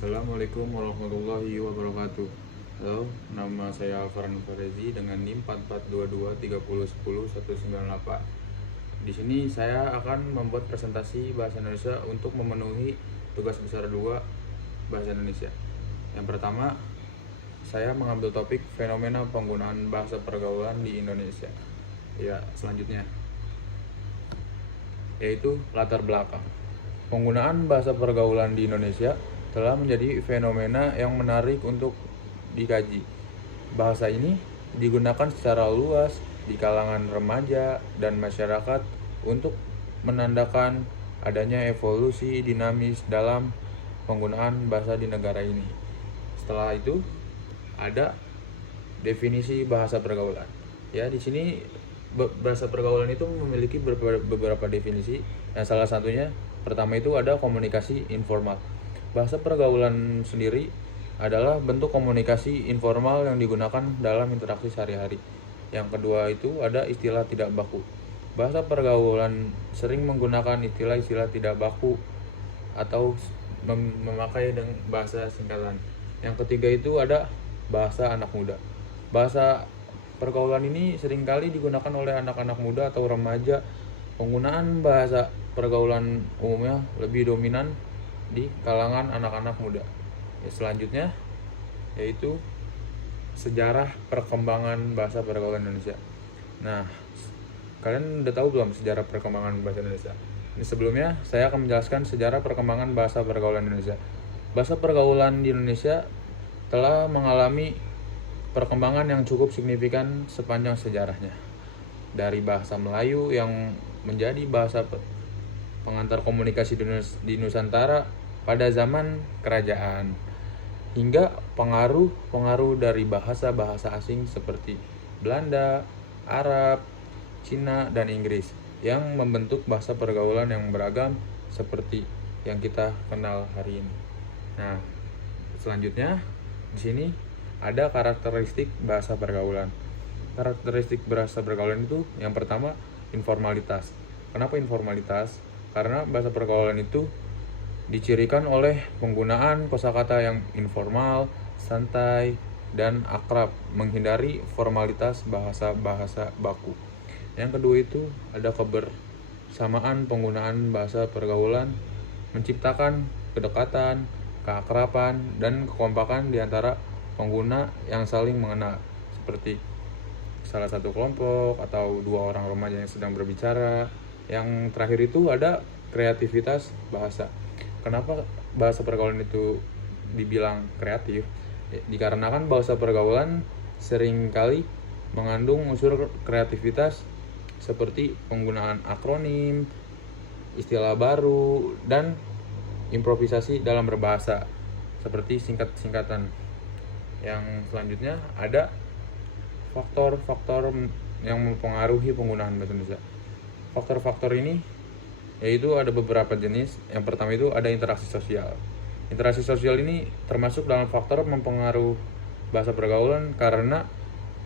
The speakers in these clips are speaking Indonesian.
Assalamualaikum warahmatullahi wabarakatuh. Halo, nama saya Alvaran Farezi dengan NIM 442230101988. Di sini saya akan membuat presentasi bahasa Indonesia untuk memenuhi tugas besar 2 bahasa Indonesia. Yang pertama, saya mengambil topik fenomena penggunaan bahasa pergaulan di Indonesia. Ya, selanjutnya yaitu latar belakang. Penggunaan bahasa pergaulan di Indonesia telah menjadi fenomena yang menarik untuk dikaji. Bahasa ini digunakan secara luas di kalangan remaja dan masyarakat untuk menandakan adanya evolusi dinamis dalam penggunaan bahasa di negara ini. Setelah itu ada definisi bahasa pergaulan. Ya, di sini bahasa pergaulan itu memiliki beberapa definisi. Yang salah satunya pertama itu ada komunikasi informal. Bahasa pergaulan sendiri adalah bentuk komunikasi informal yang digunakan dalam interaksi sehari-hari. Yang kedua itu ada istilah tidak baku. Bahasa pergaulan sering menggunakan istilah-istilah tidak baku atau memakai dengan bahasa singkatan. Yang ketiga itu ada bahasa anak muda. Bahasa pergaulan ini seringkali digunakan oleh anak-anak muda atau remaja. Penggunaan bahasa pergaulan umumnya lebih dominan di kalangan anak-anak muda. Selanjutnya yaitu sejarah perkembangan bahasa pergaulan Indonesia. Nah, kalian udah tahu belum sejarah perkembangan bahasa Indonesia? Ini sebelumnya saya akan menjelaskan sejarah perkembangan bahasa pergaulan Indonesia. Bahasa pergaulan di Indonesia telah mengalami perkembangan yang cukup signifikan sepanjang sejarahnya. Dari bahasa Melayu yang menjadi bahasa pengantar komunikasi di Nusantara pada zaman kerajaan, hingga pengaruh dari bahasa-bahasa asing seperti Belanda, Arab, Cina, dan Inggris yang membentuk bahasa pergaulan yang beragam seperti yang kita kenal hari ini. Nah, selanjutnya di sini ada karakteristik bahasa pergaulan. Karakteristik bahasa pergaulan itu yang pertama informalitas. Kenapa informalitas? Karena bahasa pergaulan itu dicirikan oleh penggunaan kosakata yang informal, santai, dan akrab, menghindari formalitas bahasa-bahasa baku. Yang kedua itu ada kebersamaan penggunaan bahasa pergaulan menciptakan kedekatan, keakraban, dan kekompakan di antara pengguna yang saling mengenal, seperti salah satu kelompok atau dua orang remaja yang sedang berbicara. Yang terakhir itu ada kreativitas bahasa. Kenapa bahasa pergaulan itu dibilang kreatif? Dikarenakan bahasa pergaulan seringkali mengandung unsur kreativitas seperti penggunaan akronim, istilah baru, dan improvisasi dalam berbahasa seperti singkat-singkatan. Yang selanjutnya ada faktor-faktor yang mempengaruhi penggunaan bahasa Indonesia. Faktor-faktor ini yaitu ada beberapa jenis. Yang pertama itu ada interaksi sosial. Interaksi sosial ini termasuk dalam faktor mempengaruhi bahasa pergaulan karena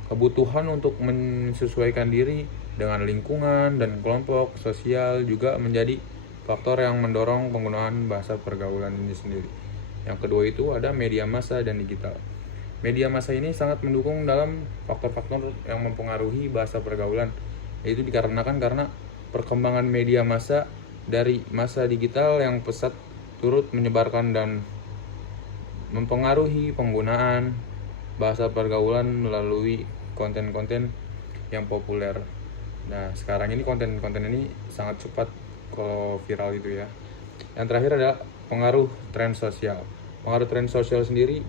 kebutuhan untuk menyesuaikan diri dengan lingkungan dan kelompok sosial juga menjadi faktor yang mendorong penggunaan bahasa pergaulan ini sendiri. Yang kedua itu ada media massa dan digital. Media massa ini sangat mendukung dalam faktor-faktor yang mempengaruhi bahasa pergaulan, yaitu dikarenakan karena perkembangan media massa dari masa digital yang pesat turut menyebarkan dan mempengaruhi penggunaan bahasa pergaulan melalui konten-konten yang populer. Nah, sekarang ini konten-konten ini sangat cepat kalau viral itu ya. Yang terakhir adalah pengaruh tren sosial. Pengaruh tren sosial sendiri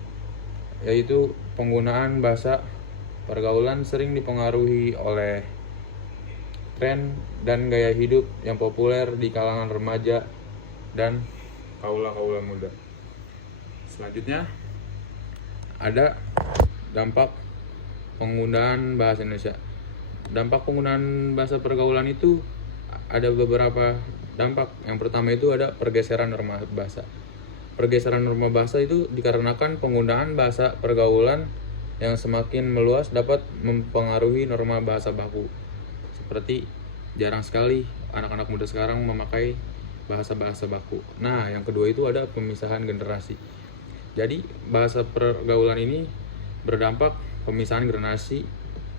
yaitu penggunaan bahasa pergaulan sering dipengaruhi oleh tren dan gaya hidup yang populer di kalangan remaja dan kaula-kaula muda. Selanjutnya ada dampak penggunaan bahasa Indonesia. Dampak penggunaan bahasa pergaulan itu ada beberapa dampak. Yang pertama itu ada pergeseran norma bahasa. Pergeseran norma bahasa itu dikarenakan penggunaan bahasa pergaulan yang semakin meluas dapat mempengaruhi norma bahasa baku. Seperti jarang sekali anak-anak muda sekarang memakai bahasa-bahasa baku. Nah, yang kedua itu ada pemisahan generasi. Jadi bahasa pergaulan ini berdampak pemisahan generasi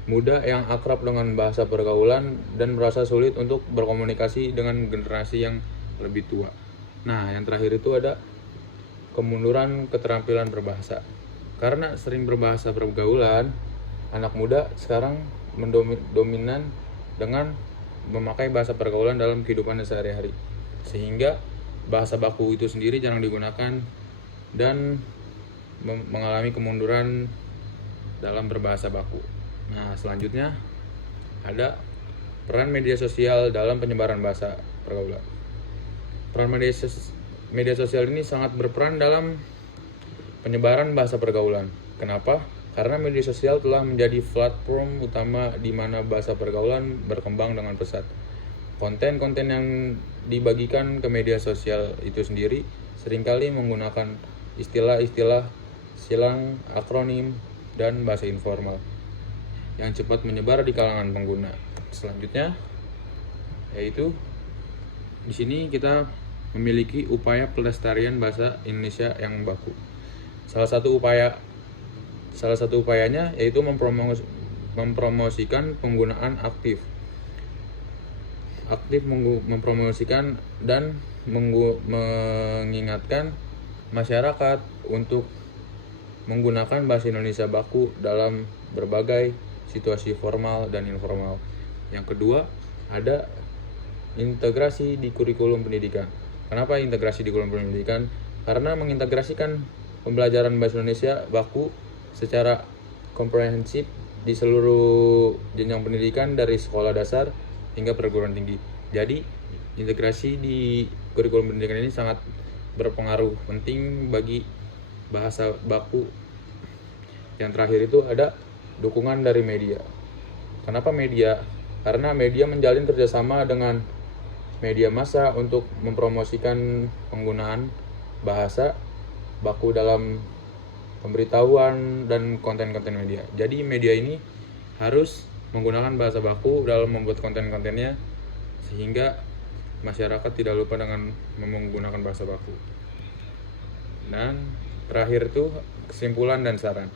muda yang akrab dengan bahasa pergaulan dan merasa sulit untuk berkomunikasi dengan generasi yang lebih tua. Nah, yang terakhir itu ada kemunduran keterampilan berbahasa. Karena sering berbahasa pergaulan, anak muda sekarang dominan dengan memakai bahasa pergaulan dalam kehidupan sehari-hari. Sehingga bahasa baku itu sendiri jarang digunakan dan mengalami kemunduran dalam berbahasa baku. Nah, selanjutnya ada peran media sosial dalam penyebaran bahasa pergaulan. Peran media sosial ini sangat berperan dalam penyebaran bahasa pergaulan. Kenapa? Karena media sosial telah menjadi platform utama di mana bahasa pergaulan berkembang dengan pesat. Konten-konten yang dibagikan ke media sosial itu sendiri seringkali menggunakan istilah-istilah silang, akronim, dan bahasa informal yang cepat menyebar di kalangan pengguna. Selanjutnya yaitu di sini kita memiliki upaya pelestarian bahasa Indonesia yang baku. Salah satu upayanya yaitu mempromosikan penggunaan aktif mempromosikan dan mengingatkan masyarakat untuk menggunakan bahasa Indonesia baku dalam berbagai situasi formal dan informal. Yang kedua, ada integrasi di kurikulum pendidikan. Kenapa integrasi di kurikulum pendidikan? Karena mengintegrasikan pembelajaran bahasa Indonesia baku secara komprehensif di seluruh jenjang pendidikan dari sekolah dasar hingga perguruan tinggi. Jadi, integrasi di kurikulum pendidikan ini sangat berpengaruh penting bagi bahasa baku. Yang terakhir itu ada dukungan dari media. Kenapa media? Karena media menjalin kerjasama dengan media massa untuk mempromosikan penggunaan bahasa baku dalam pemberitahuan dan konten-konten media. Jadi media ini harus menggunakan bahasa baku dalam membuat konten-kontennya sehingga masyarakat tidak lupa dengan menggunakan bahasa baku. Dan terakhir itu kesimpulan dan saran.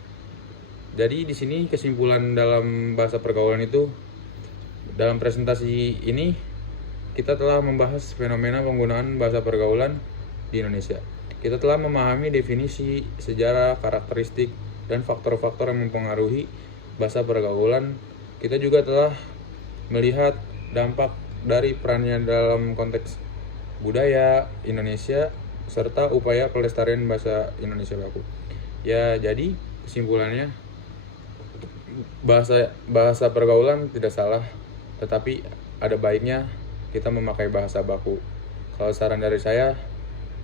Jadi di sini kesimpulan dalam bahasa pergaulan itu, dalam presentasi ini kita telah membahas fenomena penggunaan bahasa pergaulan di Indonesia. Kita telah memahami definisi, sejarah, karakteristik, dan faktor-faktor yang mempengaruhi bahasa pergaulan. Kita juga telah melihat dampak dari perannya dalam konteks budaya Indonesia serta upaya pelestarian bahasa Indonesia baku. Ya, jadi kesimpulannya bahasa pergaulan tidak salah, tetapi ada baiknya kita memakai bahasa baku. Kalau saran dari saya,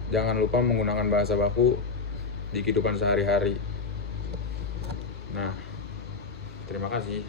jangan lupa menggunakan bahasa baku di kehidupan sehari-hari. Nah, terima kasih.